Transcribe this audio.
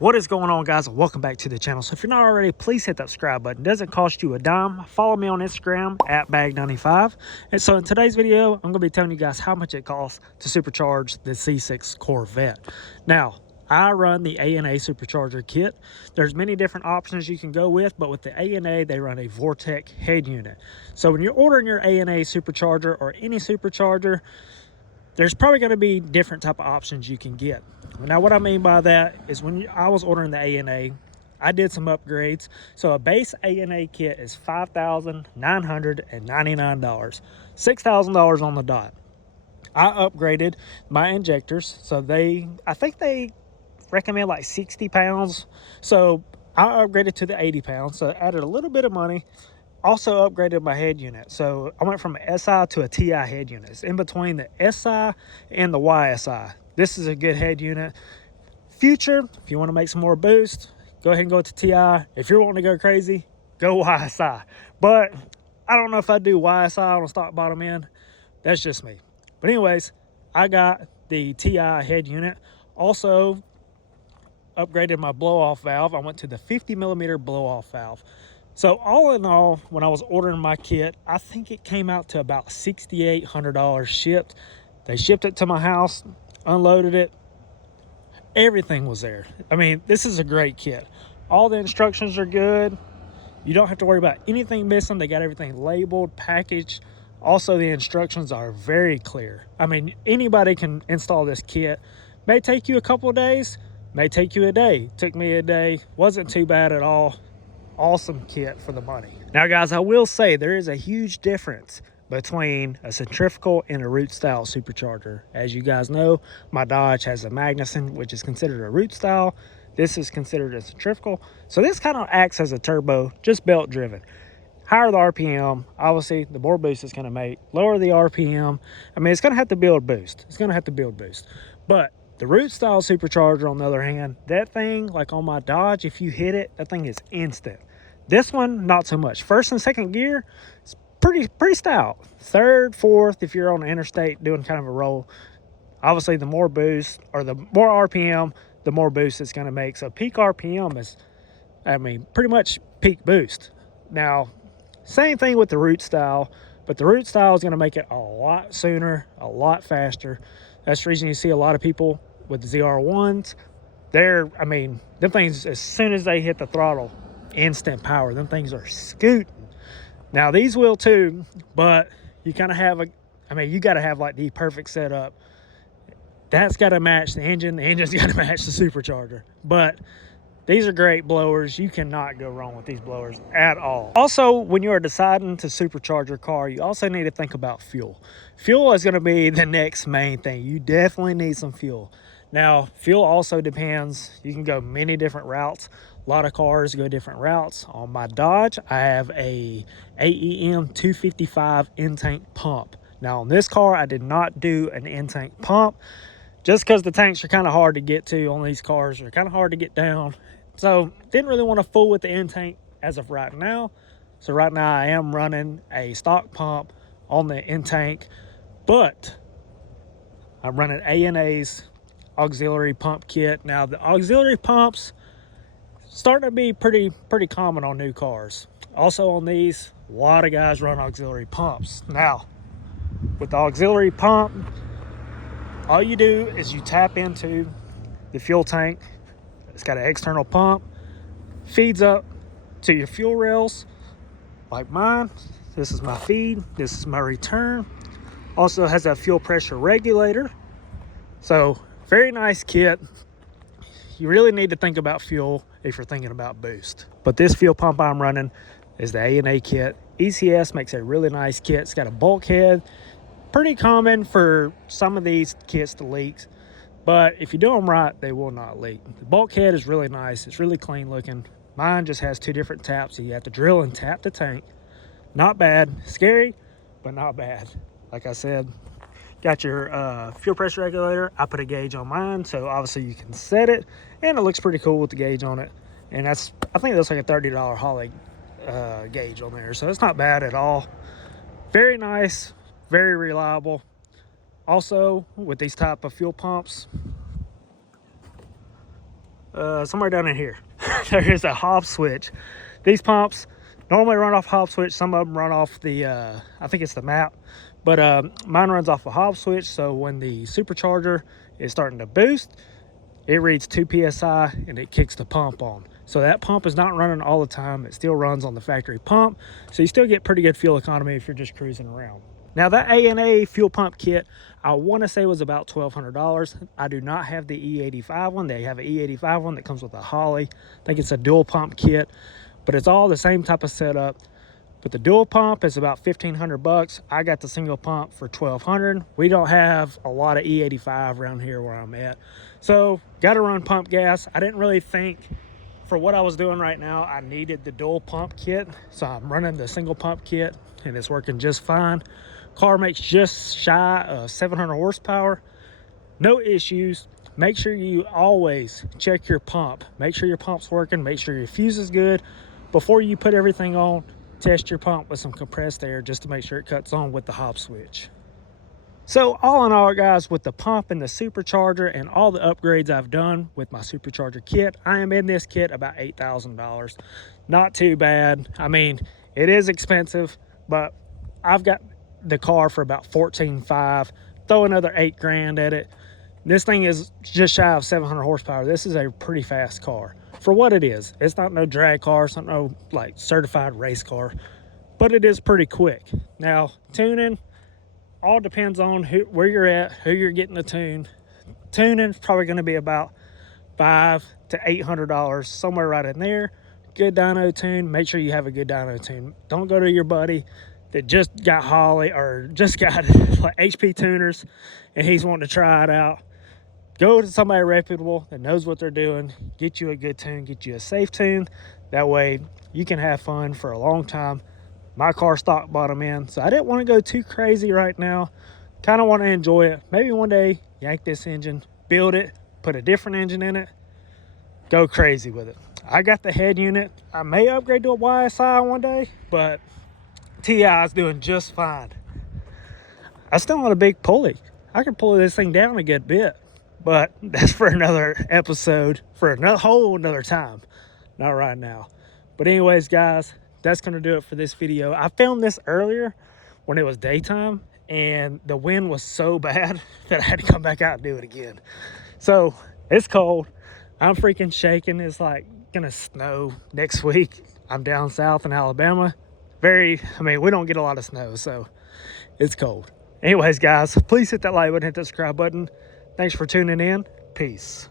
What is going on, guys? Welcome back to the channel. So if you're not already, please hit that subscribe button. It doesn't cost you a dime. Follow me on Instagram at bag95. And so in today's video, I'm going to be telling you guys how much it costs to supercharge the C6 Corvette. Now, I run the A&A Supercharger kit. There's many different options you can go with, but with the A&A, they run a Vortec head unit. So when you're ordering your A&A Supercharger or any supercharger, there's probably going to be different type of options you can get. Now, what I mean by that is when I was ordering the A&A, I did some upgrades. So a base A&A kit is $5,999, $6,000 on the dot. I upgraded my injectors, so I think they recommend like 60 pounds. So I upgraded to the 80 pounds, so I added a little bit of money. Also upgraded my head unit, so I went from an SI to a TI head unit. It's in between the SI and the YSI. This is a good head unit. Future, if you want to make some more boost, go ahead and go to TI. If you're wanting to go crazy, go YSI. But I don't know if I do YSI on a stock bottom end. That's just me. But anyways, I got the TI head unit. Also upgraded my blow-off valve. I went to the 50 millimeter blow-off valve. So all in all, when I was ordering my kit, I think it came out to about $6,800 shipped. They shipped it to my house, unloaded it. Everything was there. I mean, this is a great kit. All the instructions are good. You don't have to worry about anything missing. They got everything labeled, packaged. Also, the instructions are very clear. I mean, anybody can install this kit. May take you a couple of days, may take you a day. Took me a day. Wasn't too bad at all. Awesome kit for the money. Now, guys, I will say there is a huge difference between a centrifugal and a root style supercharger. As you guys know, my Dodge has a Magnuson, which is considered a root style. This is considered a centrifugal. So this kind of acts as a turbo, just belt driven. Higher the RPM, obviously the more boost it's going to make. Lower the RPM, I mean, it's going to have to build boost. It's going to have to build boost. But the root style supercharger, on the other hand, that thing, like on my Dodge, if you hit it, that thing is instant. This one, not so much. First and second gear, it's pretty stout. Third, fourth, if you're on the interstate doing kind of a roll, obviously the more boost or the more RPM, the more boost it's going to make. So peak RPM is, I mean, pretty much peak boost. Now, same thing with the root style, but the root style is going to make it a lot sooner, a lot faster. That's the reason you see a lot of people with the ZR1s. I mean, them things, as soon as they hit the throttle, instant power. Them things are scooting. Now these will too, but you kind of have you got to have like the perfect setup. That's got to match the engine. The engine's got to match the supercharger. But these are great blowers. You cannot go wrong with these blowers at all. Also, when you are deciding to supercharge your car, you also need to think about fuel. Fuel is going to be the next main thing. You definitely need some fuel. Now, fuel also depends. You can go many different routes. A lot of cars go different routes. On my Dodge, I have a AEM 255 in-tank pump. Now, on this car, I did not do an in-tank pump just because the tanks are kind of hard to get to on these cars. They're kind of hard to get down. So, didn't really want to fool with the in-tank as of right now. So, right now, I am running a stock pump on the in-tank, but I'm running A&A's auxiliary pump kit. Now, the auxiliary pumps starting to be pretty common on new cars. Also on these, a lot of guys run auxiliary pumps. Now, with the auxiliary pump, all you do is you tap into the fuel tank. It's got an external pump, feeds up to your fuel rails like mine. This is my feed, this is my return. Also has a fuel pressure regulator. So very nice kit. You really need to think about fuel if you're thinking about boost. But this fuel pump I'm running is the A&A kit. ECS makes a really nice kit. It's got a bulkhead. Pretty common for some of these kits to leak, but if you do them right, they will not leak. The bulkhead is really nice. It's really clean looking. Mine just has two different taps, so you have to drill and tap the tank. Not bad. Scary, but not bad. Like I said, got your fuel pressure regulator. I put a gauge on mine, so obviously you can set it, and it looks pretty cool with the gauge on it. And I think that's like a $30 Holley gauge on there, so it's not bad at all. Very nice, very reliable. Also, with these type of fuel pumps, somewhere down in here. There is a Hobbs switch. These pumps normally run off Hobbs switch. Some of them run off the, I think it's the map. But mine runs off a Hobbs switch. So when the supercharger is starting to boost, it reads 2 psi and it kicks the pump on. So that pump is not running all the time. It still runs on the factory pump. So you still get pretty good fuel economy if you're just cruising around. Now that A&A fuel pump kit, I want to say was about $1,200. I do not have the E85 one. They have an E85 one that comes with a Holly. I think it's a dual pump kit, but it's all the same type of setup. But the dual pump is about $1,500. I got the single pump for $1,200. We don't have a lot of E85 around here where I'm at. So got to run pump gas. I didn't really think for what I was doing right now, I needed the dual pump kit. So I'm running the single pump kit and it's working just fine. Car makes just shy of 700 horsepower. No issues. Make sure you always check your pump. Make sure your pump's working. Make sure your fuse is good. Before you put everything on, test your pump with some compressed air just to make sure it cuts on with the Hobbs switch. So all in all, guys, with the pump and the supercharger and all the upgrades I've done with my supercharger kit, I am in this kit about $8,000. Not too bad. I mean, it is expensive, but I've got the car for about $14,500. Throw another $8,000 at it. This thing is just shy of 700 horsepower. This is a pretty fast car for what it is. It's not no drag car. It's not no like certified race car, but it is pretty quick. Now tuning all depends on where you're at, who you're getting the tune. Tuning is probably going to be about $500 to $800, somewhere right in there. Good dyno tune. Make sure you have a good dyno tune. Don't go to your buddy that just got Holly or just got like HP tuners and he's wanting to try it out. Go to somebody reputable that knows what they're doing. Get you a good tune, get you a safe tune. That way you can have fun for a long time. My car stock bottom in, so I didn't want to go too crazy right now. Kind of want to enjoy it. Maybe one day yank this engine, build it, put a different engine in it, go crazy with it. I got the head unit. I may upgrade to a YSI one day, but TI is doing just fine. I still want a big pulley. I can pull this thing down a good bit, but that's for another episode, for another whole another time, not right now. But anyways, guys, that's going to do it for this video. I filmed this earlier when it was daytime and the wind was so bad that I had to come back out and do it again. So it's cold. I'm freaking shaking. It's like gonna snow next week. I'm down south in Alabama. I mean, we don't get a lot of snow, so it's cold. Anyways, guys, please hit that like button, hit that subscribe button. Thanks for tuning in. Peace.